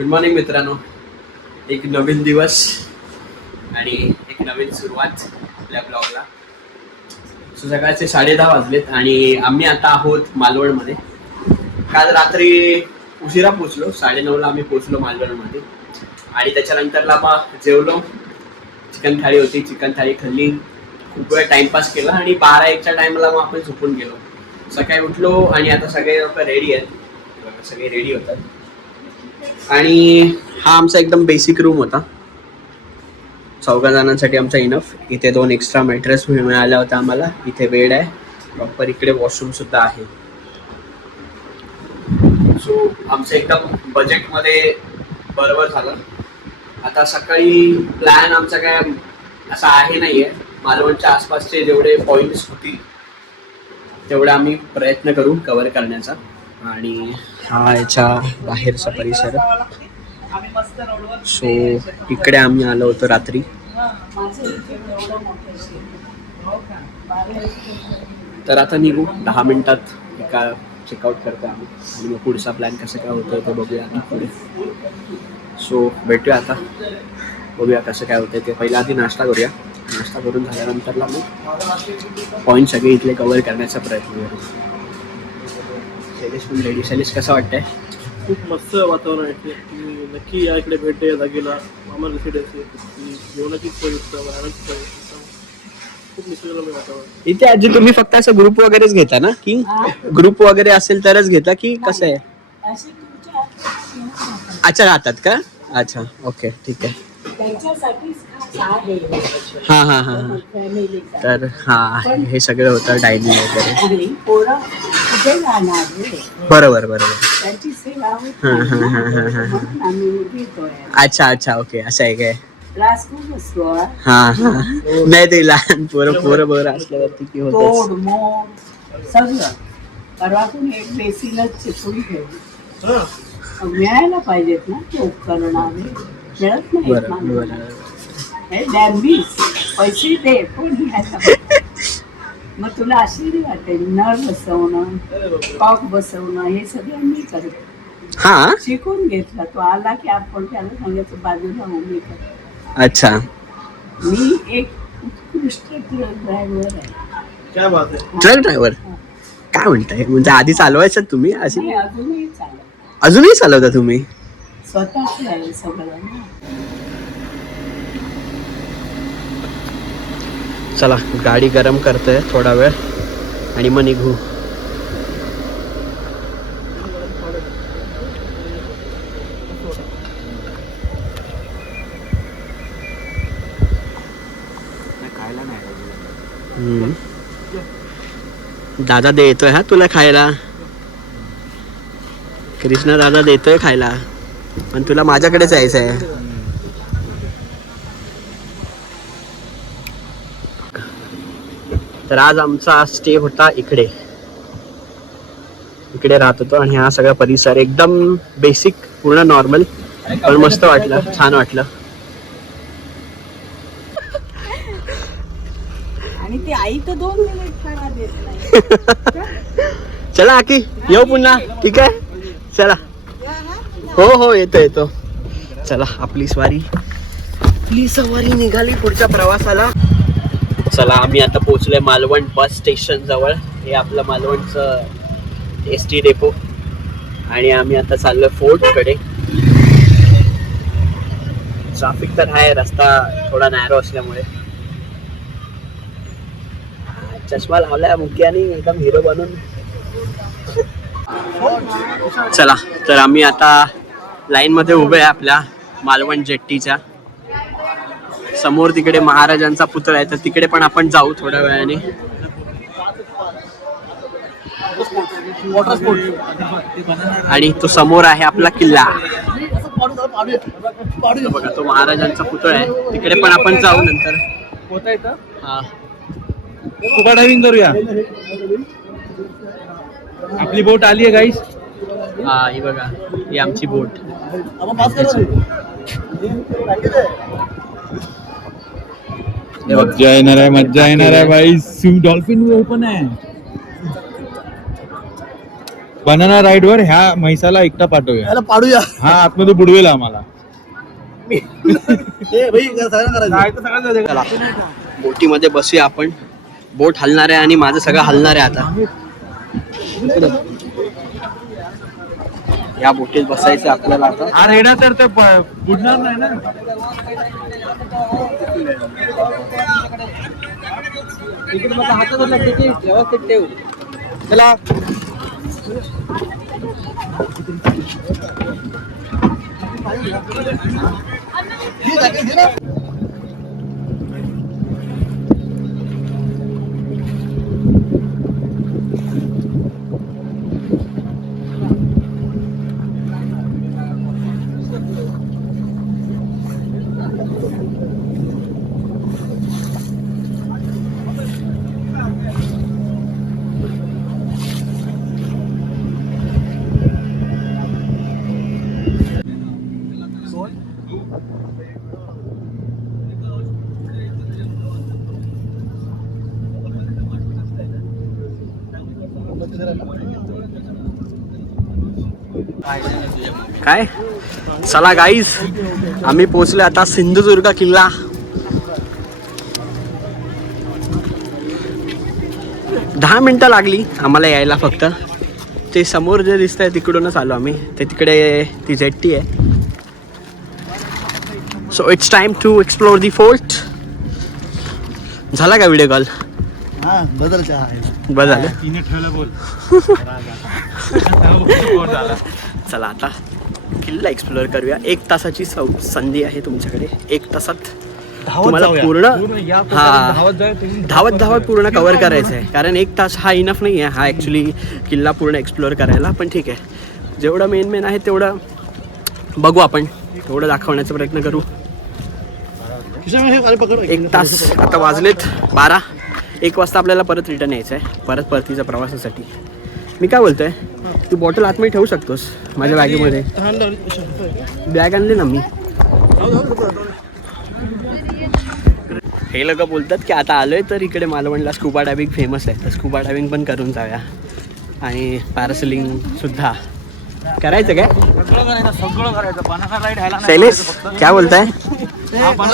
Good morning मित्रांनो. एक नवीन दिवस आणि एक नवीन सुरुवात आपल्या ब्लॉगला. सो सकाळचे 10:30 वाजलेत आणि आम्ही आता आहोत मालवणमध्ये. काल रात्री उशिरा पोचलो, 9:30ला आम्ही पोचलो मालवणमध्ये आणि त्याच्यानंतरला मग जेवलो. चिकन थाळी होती, चिकन थाळी खाल्ली, खूप वेळ टाइमपास केला आणि 12-1च्या टाइमला मग आपण झोपून गेलो. सकाळी उठलो आणि आता सगळे लोक रेडी आहेत, सगळे रेडी होतात. आणि हा आमचा एकदम बेसिक रूम होता, 4 जणांसाठी आमचा इनफ. इथे 2 एक्स्ट्रा मॅट्रेस मिळाल्या होत्या आम्हाला. इथे बेड आहे प्रॉपर, इकडे वॉशरूम सुद्धा आहे. सो आमचं एकदम बजेटमध्ये बरोबर झालं. आता सकाळी प्लॅन आमचा काय असा आहे नाही आहे. मालवणच्या आसपासचे जेवढे पॉईंट्स होतील तेवढे आम्ही प्रयत्न करू कव्हर करण्याचा. आणि हा याच्या बाहेरचा परिसर. सो इकडे आम्ही आलो होतो रात्री. तर आता निघू 10 मिनिटात एका चेकआउट करतो आम्ही आणि मग पुढचा प्लॅन कसं काय होतं ते बघूया आता पुढे. सो भेटूया आता, बघूया कसं काय होतं ते. पहिला आधी नाश्ता करूया. नाश्ता करून झाल्यानंतरला मग पॉईंट सगळे इथले कव्हर करण्याचा प्रयत्न करू. शैलेश पण रेडी. शैलेश कसं वाटतंय? खूप मस्त वातावरण आहे इथे. तुम्ही नक्की या इकडे भेट द्या जागेला. आम्हाला रेसिडेन्सी जेवणाची सोय उत्तम, राहण्याची सोय उत्तम, खूप निसर्गरम्य वातावरण. इथे आजी तुम्ही फक्त असं ग्रुप वगैरेच घेता ना, की ग्रुप वगैरे असेल तरच घेता की कसं आहे? अच्छा, राहतात का? अच्छा, ओके, ठीक आहे. हां हां हां हां. तर हां, हे सगळं होतं डायनिंग वगैरे. बरोबर बरोबर. हां हां हां हां हां. अच्छा अच्छा, ओके, असं आहे काय? हां हां. नाही ते लहान पोरं असल्यावरती की होतं सगळं परवातून एक बेसिनच चिपळून ठेवली. मिळायला पाहिजेत ना ते उपकरण, मिळत नाही. पैसे दे पण मग तुला आश्चर्य वाटेल. नळ बसवणं, कॉक बसवणं हे सगळं मी करते. हां, शिकून घेतला. तो आला की आपण त्याला सांगायचं बाजूला उभी कर. अच्छा. मी एक उत्कृष्ट ट्रक ड्रायव्हर आहे. क्या बात आहे. ट्रक ड्रायव्हर काय म्हणताय? म्हणजे आधी चालवायचं तुम्ही? अशी नाही, अजूनही चालत. अजूनही चालवता तुम्ही? स्वतःच आहे सगळं ना. चला गाडी गरम करतोय थोडा वेळ आणि मग निघू. दादा देतोय हा तुला खायला. कृष्णा दादा देतोय खायला, पण तुला माझ्याकडेच यायचं आहे. तर आज आमचा स्टे होता इकडे राहत होतो आणि हा सगळा परिसर एकदम बेसिक, पूर्ण नॉर्मल, पण मस्त वाटलं, छान वाटलं. आणि ती आई तर 2 मिनिट खाना देत नाही. चला आकी येऊ पुन्हा, ठीक आहे? चला. हो येतो. चला आपली सवारी निघाली पुढच्या प्रवासाला. चला आम्ही आता पोहोचलोय मालवण बस स्टेशन जवळ. हे आपलं मालवणचं ST डेपो आणि आम्ही आता चाललोय फोर्टकडे. ट्रॅफिक तर आहे, रस्ता थोडा नॅरो असल्यामुळे. चष्मा लावलाय मुख्याने एकदम हिरो बनून. चला तर आम्ही आता लाईन मध्ये उभे आहे आपल्या मालवण जेट्टीच्या समोर. तिकडे महाराजांचा पुतळा आहे, तर तिकडे पण आपण जाऊ थोड्या वेळाने. आणि तो समोर आहे आपला किल्ला. बघा तो महाराजांचा पुतळा आहे, तिकडे पण आपण जाऊ नंतर. हा, स्कुबा डायव्हिंग करूया. आपली बोट आली आहे गाईस. हा ही बघा, ही आमची बोट. मज्जा येणार आहे भाई. डॉल्फिन ओपन आहे. बनाना राईड वर ह्या म्हैसाला एकटा पाठवूया. याला पाडूया. हा आतमध्ये बुडवेल आम्हाला. चला बोटीमध्ये बसूया आपण. बोट हलणार आहे आणि माझं सगळं हलणार आहे आता. या बोटीत बसायचं आपल्याला आता. हा रेडा तर ते बुडणार नाही ना. चला काय. चला गाईज आम्ही पोहोचलो आता सिंधुदुर्ग किल्ला. दहा मिनिटं लागली आम्हाला यायला फक्त. ते समोर जे दिसतंय तिकडूनच आलो आम्ही. ते तिकडे ती जेट्टी आहे. So it's time to explore the fort. झाला का व्हिडिओ कॉल. बदल बस झालं. तिने ठेवलं बोल. चला आता किल्ला एक्सप्लोअर करूया. 1 तासाची संधी आहे तुमच्याकडे. 1 तासात तुम्हाला पूर्ण धावत पूर्ण कव्हर करायचं आहे. कारण 1 तास हा इनफ नाही आहे हा ॲक्च्युली किल्ला पूर्ण एक्सप्लोअर करायला. पण ठीक आहे जेवढं मेन आहे तेवढं बघू आपण. तेवढं दाखवण्याचा प्रयत्न करू. 1 तास आता वाजलेत 12. 1 वाजता आपल्याला परत रिटर्न यायचं आहे परतीच्या प्रवासासाठी. मी काय बोलतोय तू बॉटल आतमध्ये ठेवू शकतोस माझ्या बॅगेमध्ये. बॅग आणली ना मी. हे लोक बोलतात की आता आलोय तर इकडे मालवणला स्कुबा डायव्हिंग फेमस आहे. तर स्कुबा डायव्हिंग पण करून जाऊया आणि पॅरासेलिंग सुद्धा करायचं काय. सगळं करायचं. बनाना राईड ह्याला शैलेश काय बोलताय.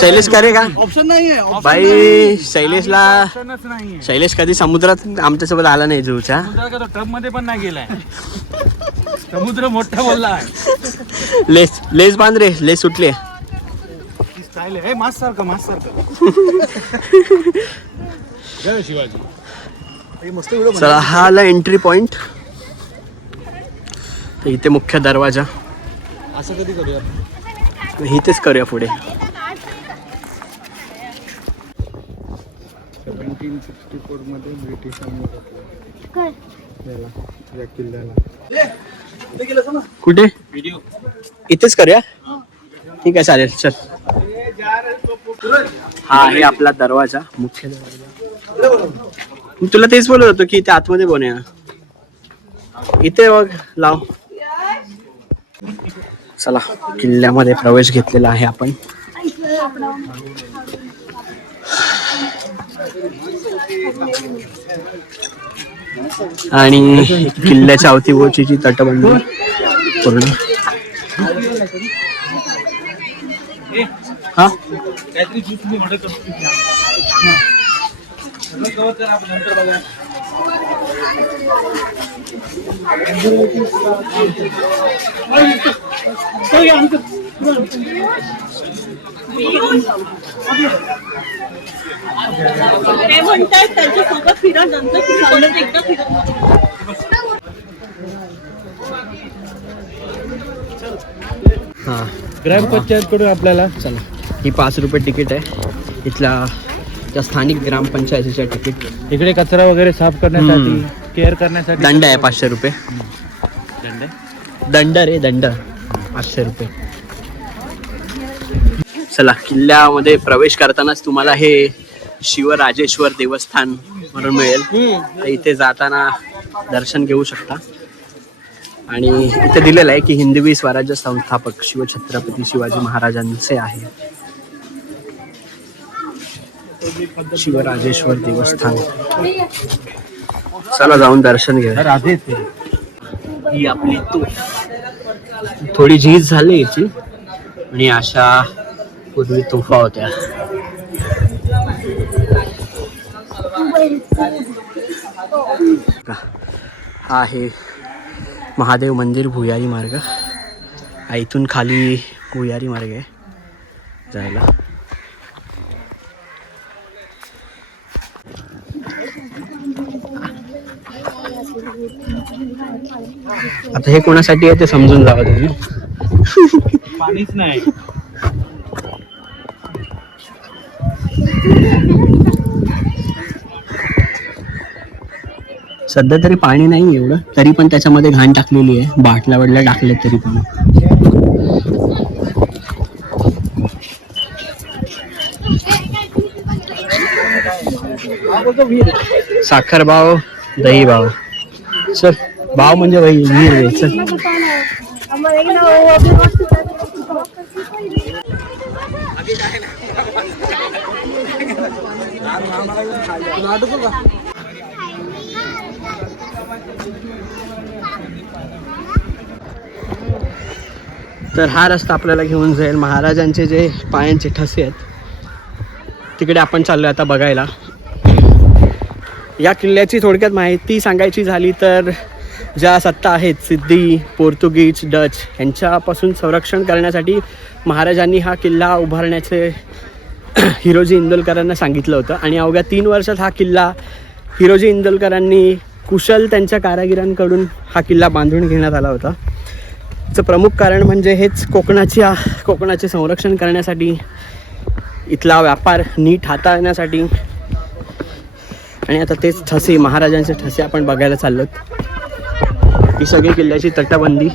शैलेश करे का ऑप्शन नाहीये. बाई. शैलेश कधी समुद्रात आमच्यासोबत आला नाही जूच्या. ट्रक मध्ये पण नाही गेलाय. समुद्र मोठा बोलला आहे. लेस बांध रे. लेस सुटले. स्टाईल आहे मास सारखं. जय शिवाजी. मस्त व्हिडिओ. चला हा आला एंट्री पॉइंट. इथे मुख्य दरवाजा. असं कधी करूया. इथेच करूया पुढे. 1764 मध्ये ब्रिटिशांनी या किल्ल्याला. कुठे इथेच करूया. ठीक आहे चालेल चल. हा आहे आपला दरवाजा. मुख्य दरवाजा. मी तुला तेच बोलत होतो की इथे आतमध्ये बनूया. इथे बघ लाव. चला किल्ल्यामध्ये प्रवेश घेतलेला आहे आपण. आणि किल्ल्याच्या अवतीभोवतीची तटबंदी पूर्ण. हा ते म्हणतात त्यांच्यासोबत फिरा नंतर परत एकदा फिरा. हा ग्रामपंचायत कडून आपल्याला चला ही 5 रुपये तिकीट आहे. इथला त्या स्थानिक ग्रामपंचायतीच्या तिकीट. इकडे कचरा वगैरे साफ करण्यासाठी केअर करण्यासाठी दंड आहे 500 रुपये. दंड रे दंड 500 रुपये. चला किल्ल्यामध्ये प्रवेश करतानाच तुम्हाला हे शिवराजेश्वर देवस्थान म्हणून मिळेल. तर इथे जाताना दर्शन घेऊ शकता. आणि इथे दिलेलं आहे की हिंदवी स्वराज्य संस्थापक शिवछत्रपती शिवाजी महाराजांचे आहे. शिवराजेश्वर देवस्थान. चला जाऊन दर्शन घेऊया. ही आपली तोफ. थोडी झीज झाली याची आणि अशा पूर्वी तोफा होत्या. हा आहे महादेव मंदिर भुयारी मार्ग. इथून खाली भुयारी मार्ग आहे जायला. आता हे कोणासाठी आहे ते समजून जावा तुम्ही. पाणीच नाही. सध्या तरी पाणी नाही एवढं, तरी पण त्याच्यामध्ये घाण टाकलेली आहे. बाटल्या वडल्या टाकलेत तरी पण. साखर भाव, दही भाव. चल, भाव म्हणजे विहीर रे. चल. तर हा रस्ता आपल्याला घेऊन जाईल महाराजांचे जे पायांचे ठसे आहेत तिकडे आपण चाललोय आता बघायला. या किल्ल्याची थोडक्यात माहिती सांगायची झाली तर ज्या सत्ता आहेत सिद्धी, पोर्तुगीज, डच यांच्यापासून संरक्षण करण्यासाठी महाराजांनी हा किल्ला उभारण्याचे हिरोजी इंदोलकरांना सांगितलं होतं. आणि अवघ्या 3 वर्षात हा किल्ला हिरोजी इंदोलकरांनी कुशल त्यांच्या कारागिरांकडून हा किल्ला बांधून घेण्यात आला होता. चं प्रमुख कारण म्हणजे हेच कोकणाचे संरक्षण करण्यासाठी, इथला व्यापार नीट हाताळण्यासाठी. आणि आता तेच ठसे, महाराजांचे ठसे आपण बघायला चाललोत. ही सगळी किल्ल्याची तटबंदी,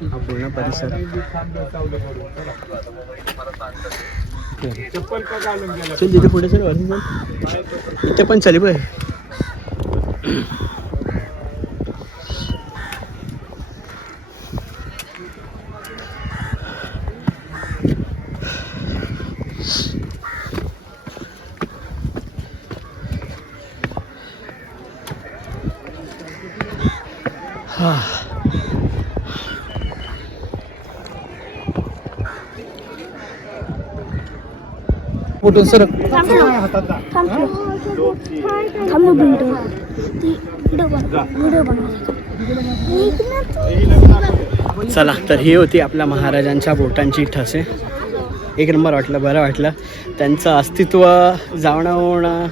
हा पूर्ण परिसर. चल तिथे पुढे चल, इथे पण चल बघ. कुठून सर चला, तर ही होती आपल्या महाराजांच्या बोटांची ठसे. एक नंबर वाटलं, बरं वाटलं. त्यांचं अस्तित्व जाणवणं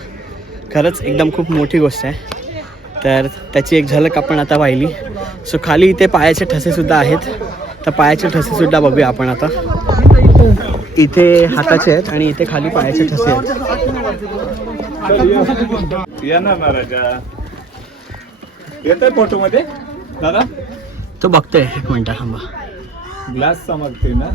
खरंच एकदम खूप मोठी गोष्ट आहे. तर त्याची एक झलक आपण आता पाहिली. सो खाली इथे पायाचे ठसेसुद्धा आहेत, तर पायाचे ठसेसुद्धा बघूया आपण आता. इथे हाताचे आहेत आणि इथे खाली पायाचे ठसे आहेत. येणार ना राजा, येतोय फोटो मध्ये दादा. तो बघतोय, एक मिनिट थांबा. ग्लास चमकते ना.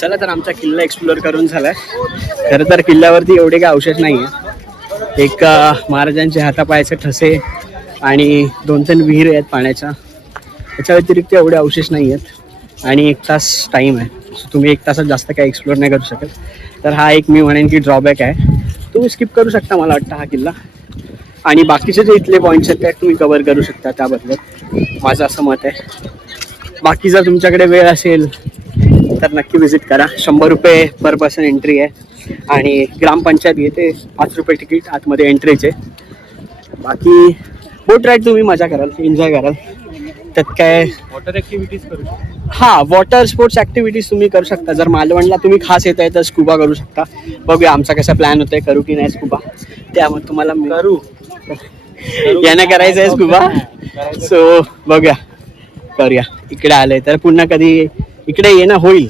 चला, तर आमचा किल्ला एक्सप्लोअर करून झालाय. खरं तर किल्ल्यावरती एवढे काय अवशेष नाही आहे. एक महाराजांचे हातापायाचे ठसे आणि 2-3 विहीर आहेत पाण्याच्या. त्याच्या व्यतिरिक्त एवढे अवशेष नाही आहेत आणि 1 तास टाईम आहे. तुम्ही 1 तासात जास्त काही एक्सप्लोअर नाही करू शकत. तर हा एक मी म्हणेन की ड्रॉबॅक आहे. तुम्ही स्किप करू शकता मला वाटतं हा किल्ला. आणि बाकीचे जे इथले पॉईंट्स आहेत ते तुम्ही कव्हर करू शकता त्याबद्दल माझं असं मत आहे. बाकी जर तुमच्याकडे वेळ असेल तर नक्की विजिट करा. 100 रुपये पर पर्सन एंट्री आहे आणि ग्रामपंचायत घेते 5 रुपये तिकीट आतमध्ये एंट्रीचे. बाकी बोट राईड तुम्ही मजा कराल, एन्जॉय कराल. त्यात काय वॉटर ऍक्टिव्हिटीज करू शकतो. हां, वॉटर स्पोर्ट्स ॲक्टिव्हिटीज तुम्ही करू शकता. जर मालवणला तुम्ही खास येत आहे तर स्कुबा करू शकता. बघूया आमचा कसा प्लॅन होतोय, करू की नाही स्कुबा. त्यामुळे तुम्हाला करू यानं करायचं आहे स्कुबा. सो बघूया, करूया. इकडे आलंय तर पुन्हा कधी इकडे येणं होईल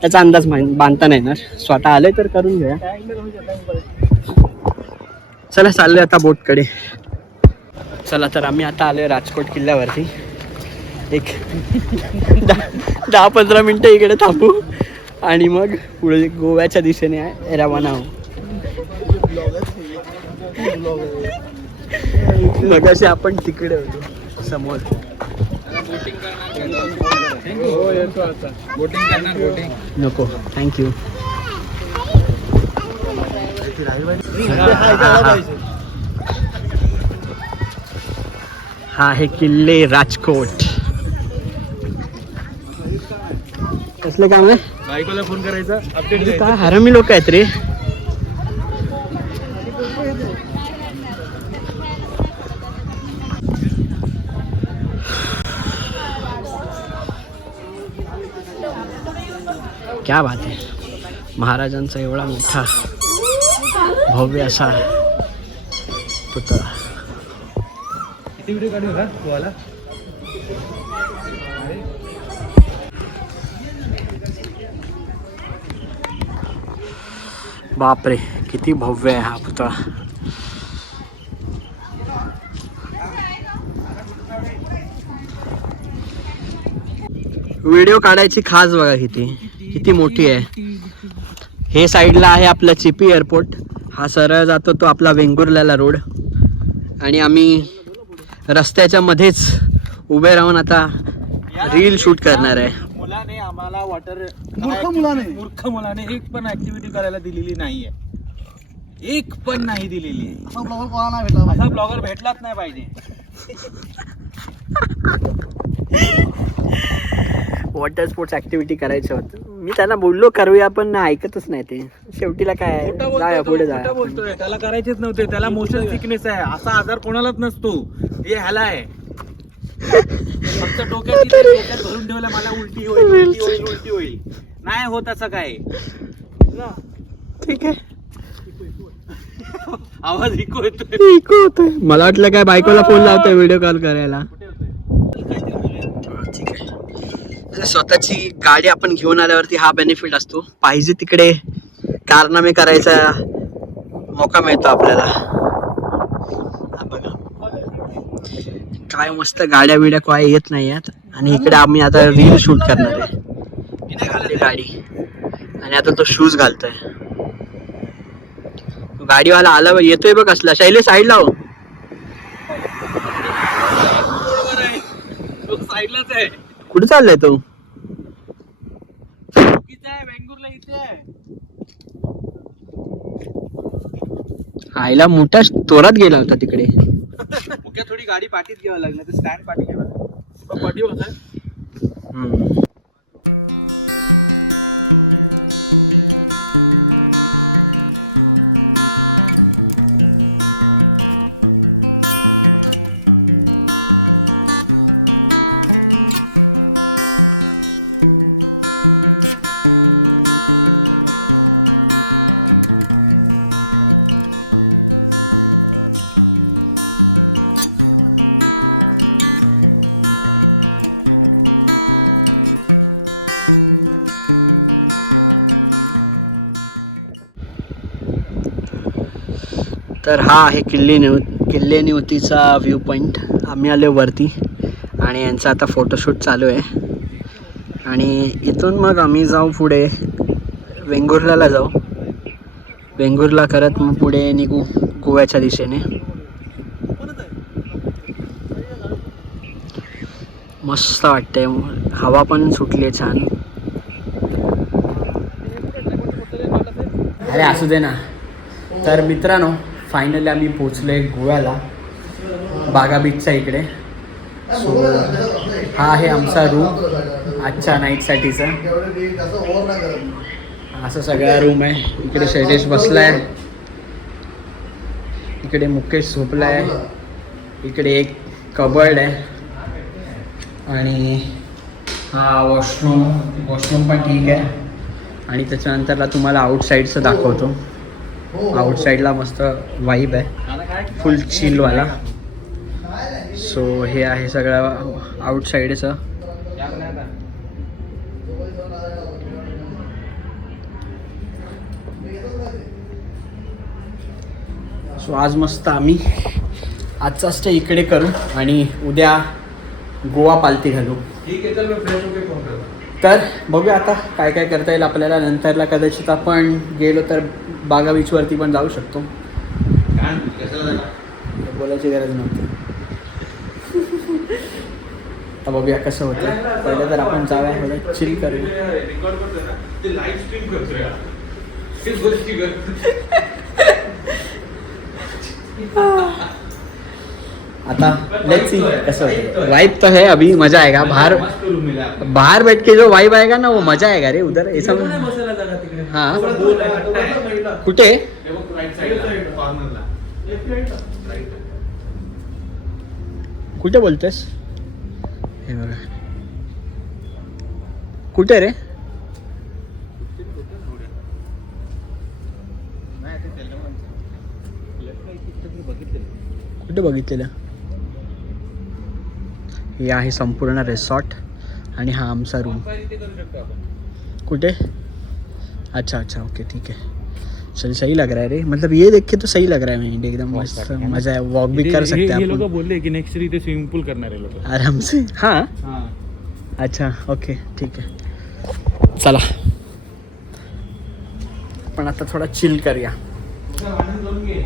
त्याचा अंदाज बांधता नाही येणार. स्वतः आले तर करून घेऊया. चला, चाललोय आता बोटकडे. चला, तर आम्ही आता आलोय राजकोट किल्ल्यावरती. एक 10-15 मिनटं इकडे थांबू आणि मग पुढे गोव्याच्या दिशेने रवाना होऊ. मग असे आपण तिकडे होतो समोर. हो येतो आता. बोटिंग करणार बोटिंग. नको थँक्यू. हा आहे किल्ले राजकोट. कसलं काम आहे? बायकोला फोन करायचा अपडेट काय हरामी लोक आहेत रे. क्या बात आहे. महाराजांचा एवढा मोठा भव्य असा पुतळा. किती व्हिडिओ काढू का तुम्हाला? बापरे किती भव्य आहे हा पुतळा. व्हिडिओ काढायची खास बघा किती किती मोठी आहे. हे साईडला आहे आपलं चिपी एअरपोर्ट. हा सरळ जातो तो आपला वेंगुर्ल्याला रोड. आणि आम्ही रस्त्याच्या मध्येच उभे राहून आता रील शूट करणार आहे. मुलाने आम्हाला वॉटर मूर्ख मुलाने एक पण ऍक्टिव्हिटी करायला दिलेली नाहीये. एक पण नाही दिलेली. असा ब्लॉगर भेटलाच नाही पाहिजे. वॉटर स्पोर्ट्स ऍक्टिव्हिटी करायचं होतं. मी त्यांना बोललो करूया पण ऐकतच नाही ते. शेवटीला काय जाऊया पुढे जाऊया. बोलतोय त्याला करायचेच नव्हते. त्याला मोशन सिकनेस आहे. असा आजार कोणालाच नसतो. हे ह्याला आहे. फक्त डोक्यात भरून ठेवलं मला उलटी होईल. नाही होत असं काय. ठीक आहे. आवाज इको येतोय. मला वाटलं काय बायकोला फोन लावतोय व्हिडिओ कॉल करायला. स्वतःची गाडी आपण घेऊन आल्यावरती हा बेनिफिट असतो. पाहिजे तिकडे कारनामे करायचा मौका मिळतो आपल्याला. हा बघा काय मस्त गाड्या बिड्या काय येत नाही आहेत. आणि इकडे आम्ही आता रील शूट करणार आहे. इथे घालली गाडी आणि आता तो शूज घालतोय. गाडीवाला आला येतोय बघ असला. शैले साईड लाव. साईडलाच आहे. कुठे चाललाय तो? बेंगुरला इथे आहे. आईला मोठ्या तोरात गेला होता तिकडे. मुख्या थोडी गाडी पाठीत घ्यावं लागलं. तर स्टँड पाठी घ्यावं लागलं. पाठी होता. तर हा आहे किल्ले निवतीचा व्ह्यू पॉईंट. आम्ही आलो वरती आणि यांचा आता फोटोशूट चालू आहे. आणि इथून मग आम्ही जाऊ पुढे वेंगुर्ल्याला जाऊ. वेंगुर्ला करत मग पुढे निघू गोव्याच्या दिशेने. मस्त वाटतंय. हवा पण सुटली आहे छान. अरे असू दे ना. तर मित्रांनो फायनली आम्ही पोचलो आहे गोव्याला बागा बीचच्या इकडे. सो हा आहे आमचा रूम आजच्या नाईटसाठीचा. असं सगळा रूम आहे. इकडे शैलेश बसला आहे. इकडे मुकेश झोपला आहे. इकडे एक कबर्ड आहे. आणि हा वॉशरूम पण ठीक आहे. आणि त्याच्यानंतरला तुम्हाला आउटसाईडचं दाखवतो. आउटसाईडला मस्त वाईब आहे फुल चिलवाला. सो हे आहे सगळं आउटसाईडचं. सो आज मस्त आम्ही आजचा स्टे इकडे करू आणि उद्या गोवा पालथी घालू. तर बघूया आता काय काय करता येईल आपल्याला. नंतरला कदाचित आपण गेलो तर बागा बीचवरती पण जाऊ शकतो. बोलायची गरज नव्हती. आता बघूया कसं होतं. पहिलं तर आपण जाऊया थोडं चिल करूया. रेकॉर्ड करतोय ना ते लाईव्ह स्ट्रीम करतोय यार. तेच गोष्टी करतोय. आता लेट्स सी कसं होतं. वाइब तो है अभी, मजा आएगा. बाहर मस्त रूम मिला आपको. बाहर बैठ के जो वाइब आएगा ना वो मजा आएगा रे उधर. ऐसा बसायला जागा तिकडे. हाँ. बोल आहे, कट्टा आहे. कुठे हे बघ राईट साईडला कॉर्नरला. राईट. कुठे बोलतेस? हे बघा कुठे रे? कुठे बघितलेलं? हे आहे संपूर्ण रिसॉर्ट आणि हा आमचा रूम. कुठे? अच्छा अच्छा ओके ठीक है. चल सही लग रहा है रे. मतलब ये देख के तो सही लग रहा है. मैं एकदम मस्त मजा है. वॉक भी कर सकते हैं ये लोग आपण बोलले की नेक्स्ट इथे स्विमिंग पूल करणार आहे लोक. आराम से. हाँ हां. अच्छा ओके ठीक आहे. चला पण आता थोडा चिल करूया. वाढून जाऊन घे.